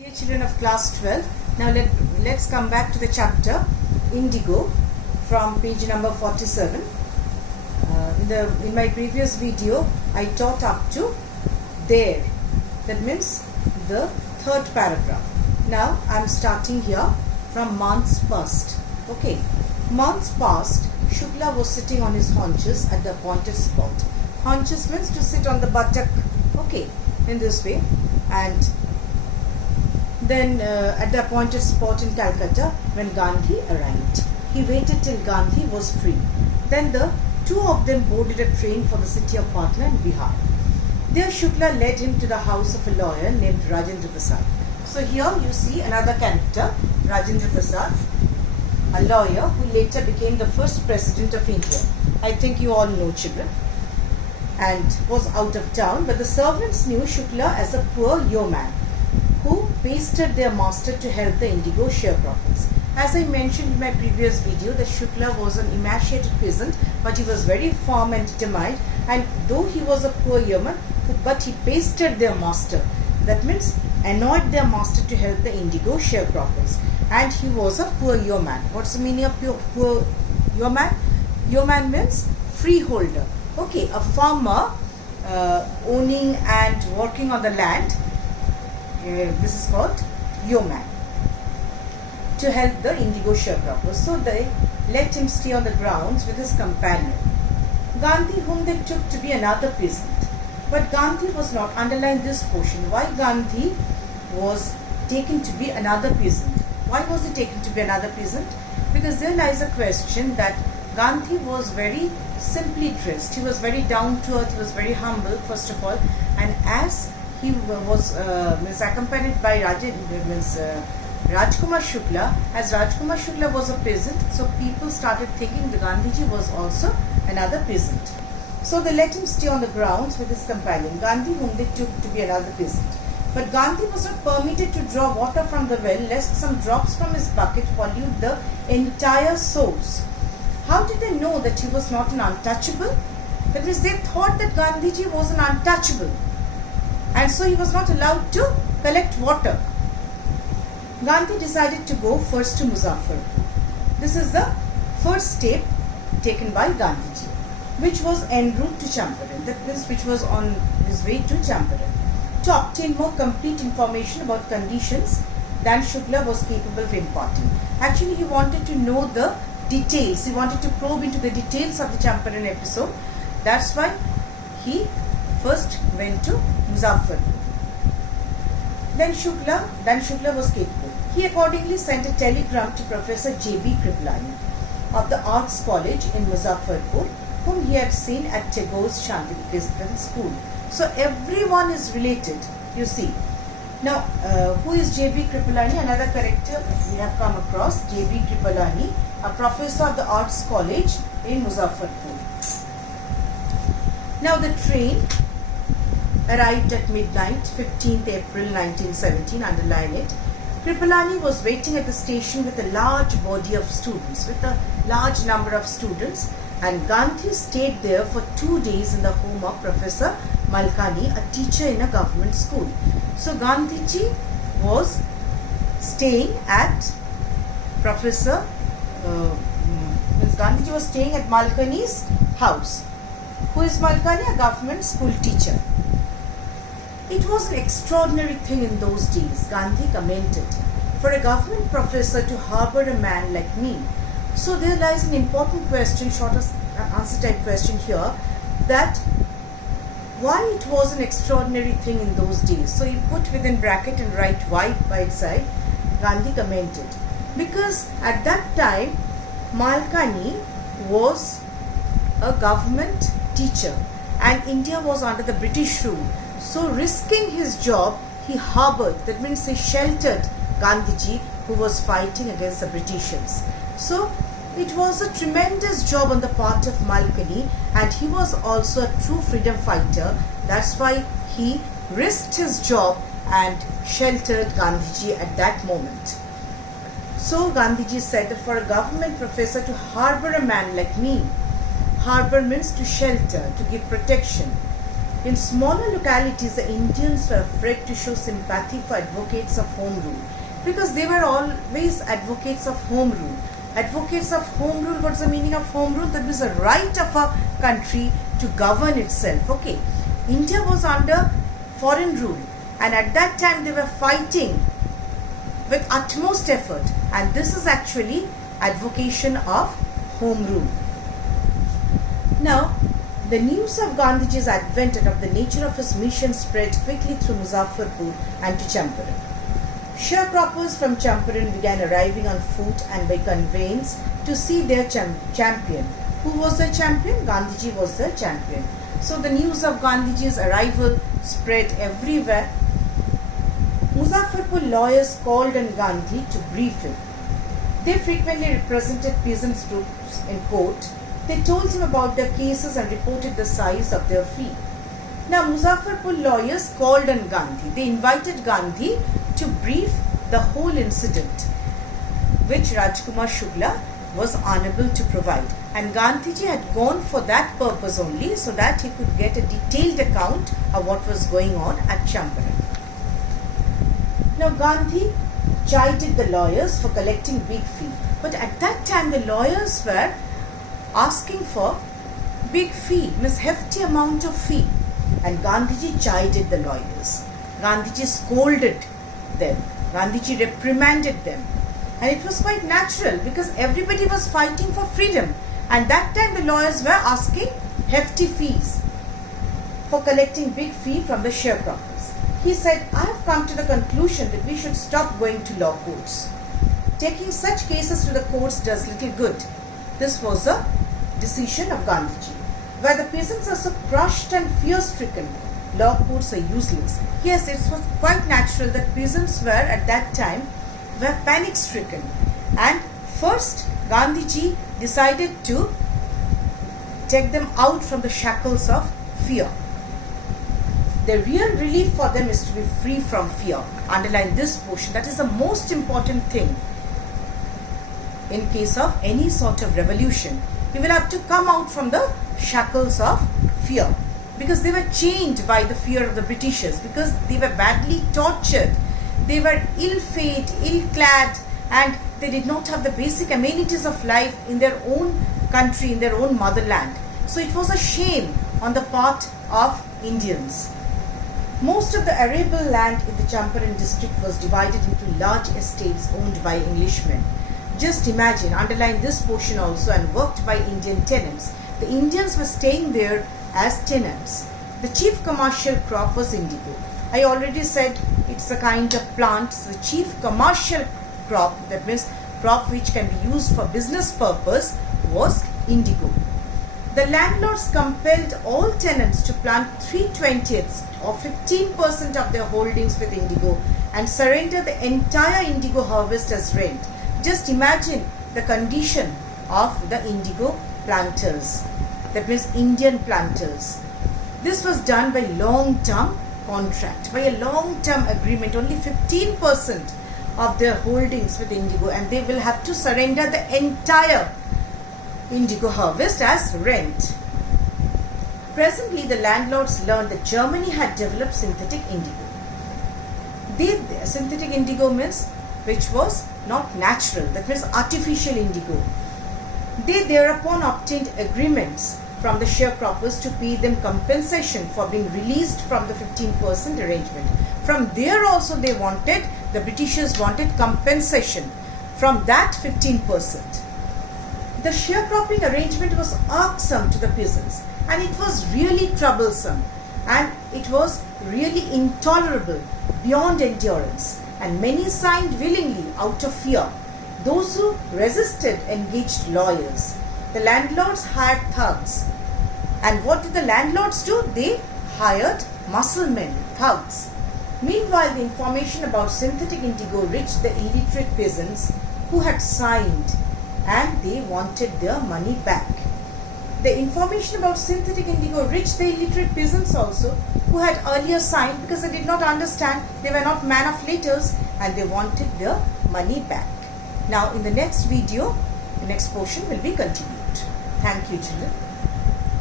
Dear children of class 12, now let's come back to the chapter Indigo from page number 47. In my previous video, I taught up to there. That means the third paragraph. Now I am starting here from months past. Okay, months past, Shukla was sitting on his haunches at the appointed spot. Haunches means to sit on the buttock. Okay, in this way, and then at the appointed spot in Calcutta when Gandhi arrived. He waited till Gandhi was free. Then the two of them boarded a train for the city of Patna in Bihar. There Shukla led him to the house of a lawyer named Rajendra Prasad. So here you see another character, Rajendra Prasad, a lawyer who later became the first president of India. I think you all know, children. And was out of town, but the servants knew Shukla as a poor yeoman who pestered their master to help the indigo sharecroppers. As I mentioned in my previous video, that Shukla was an emaciated peasant, but he was very firm and determined, and though he was a poor yeoman, but he pestered their master. That means annoyed their master to help the indigo sharecroppers. And he was a poor yeoman. What's the meaning of poor yeoman? Yeoman means freeholder. Okay, a farmer owning and working on the land. This is called yeoman, to help the indigo sharecroppers. So they let him stay on the grounds with his companion Gandhi, whom they took to be another peasant. But Gandhi was not. Underline this portion. Why Gandhi was taken to be another peasant? Why was he taken to be another peasant? Because there lies a question that Gandhi was very simply dressed. He was very down to earth. He was very humble, first of all, and as he was accompanied by Rajkumar Shukla. As Rajkumar Shukla was a peasant, so people started thinking that Gandhiji was also another peasant. So they let him stay on the grounds with his companion Gandhi, whom they took to be another peasant. But Gandhi was not permitted to draw water from the well, lest some drops from his bucket pollute the entire source. How did they know that he was not an untouchable? Because they thought that Gandhiji was an untouchable, and so he was not allowed to collect water. Gandhi decided to go first to Muzaffarpur. This is the first step taken by Gandhiji, which was en route to Champaran, that is, which was on his way to Champaran, to obtain more complete information about conditions than Shukla was capable of imparting. Actually, he wanted to know the details. He wanted to probe into the details of the Champaran episode. That's why he first went to Muzaffarpur. Then Shukla was capable. He accordingly sent a telegram to Professor J.B. Kripalani of the Arts College in Muzaffarpur, whom he had seen at Tagore's Shantiniketan school. So everyone is related, you see. Now, who is J.B. Kripalani? Another character we have come across, J.B. Kripalani, a professor of the Arts College in Muzaffarpur. Now, the train arrived at midnight, 15th April 1917, underline it. Kripalani was waiting at the station with a large body of students, and Gandhi stayed there for 2 days in the home of Professor Malkani, a teacher in a government school. So Gandhiji was staying at Gandhiji was staying at Malkani's house. Who is Malkani? A government school teacher. It was an extraordinary thing in those days, Gandhi commented, for a government professor to harbour a man like me. So there lies an important question, short answer type question here, that why it was an extraordinary thing in those days. So you put within bracket and write why by its side. Gandhi commented, because at that time Malkani was a government teacher and India was under the British rule. So risking his job, he harbored, that means he sheltered Gandhiji, who was fighting against the Britishers. So it was a tremendous job on the part of Malkani, and he was also a true freedom fighter. That's why he risked his job and sheltered Gandhiji at that moment. So Gandhiji said that for a government professor to harbour a man like me, harbour means to shelter, to give protection. In smaller localities, the Indians were afraid to show sympathy for advocates of home rule because they were always advocates of home rule. Advocates of home rule, what's the meaning of home rule? That was a right of a country to govern itself. Okay, India was under foreign rule, and at that time they were fighting with utmost effort, and this is actually advocation of home rule. Now, the news of Gandhiji's advent and of the nature of his mission spread quickly through Muzaffarpur and to Champaran. Sharecroppers from Champaran began arriving on foot and by conveyance to see their champion. Who was the champion? Gandhiji was the champion. So the news of Gandhiji's arrival spread everywhere. Muzaffarpur lawyers called on Gandhi to brief him. They frequently represented peasants' groups in court. They told him about their cases and reported the size of their fee. Now, Muzaffarpur lawyers called on Gandhi. They invited Gandhi to brief the whole incident, which Rajkumar Shukla was unable to provide. And Gandhiji had gone for that purpose only, so that he could get a detailed account of what was going on at Champaran. Now, Gandhi chided the lawyers for collecting big fee. But at that time, the lawyers were asking for big fee, means hefty amount of fee. And Gandhiji chided the lawyers. Gandhiji scolded them. Gandhiji reprimanded them. And it was quite natural because everybody was fighting for freedom. And that time the lawyers were asking hefty fees for collecting big fee from the sharecroppers. He said, I have come to the conclusion that we should stop going to law courts. Taking such cases to the courts does little good. This was a decision of Gandhiji. Where the peasants are so crushed and fear-stricken, law courts are useless. Yes, it was quite natural that peasants were at that time were panic-stricken. And first, Gandhiji decided to take them out from the shackles of fear. The real relief for them is to be free from fear. Underline this portion. That is the most important thing in case of any sort of revolution. You will have to come out from the shackles of fear, because they were chained by the fear of the Britishers, because they were badly tortured, they were ill-fed, ill-clad, and they did not have the basic amenities of life in their own country, in their own motherland. So it was a shame on the part of Indians. Most of the arable land in the Champaran district was divided into large estates owned by Englishmen. Just imagine, underline this portion also, and worked by Indian tenants. The Indians were staying there as tenants. The chief commercial crop was indigo. I already said it's a kind of plant. So the chief commercial crop, that means crop which can be used for business purpose, was indigo. The landlords compelled all tenants to plant 3/20ths or 15% of their holdings with indigo and surrender the entire indigo harvest as rent. Just imagine the condition of the indigo planters, that means Indian planters. This was done by long-term contract, by a long-term agreement, only 15% of their holdings with indigo, and they will have to surrender the entire indigo harvest as rent. Presently, the landlords learned that Germany had developed synthetic indigo. Synthetic indigo means which was not natural, that means artificial indigo. They thereupon obtained agreements from the sharecroppers to pay them compensation for being released from the 15% arrangement. From there also the Britishers wanted compensation from that 15%. The sharecropping arrangement was irksome to the peasants, and it was really troublesome, and it was really intolerable beyond endurance, and many signed willingly out of fear. Those who resisted engaged lawyers. The landlords hired thugs. And what did the landlords do? They hired musclemen, thugs. Meanwhile, the information about synthetic indigo reached the illiterate peasants who had signed, and they wanted their money back. The information about synthetic indigo reached the illiterate peasants also, who had earlier signed because they did not understand, they were not man of letters, and they wanted their money back. Now in the next video, the next portion will be continued. Thank you, children.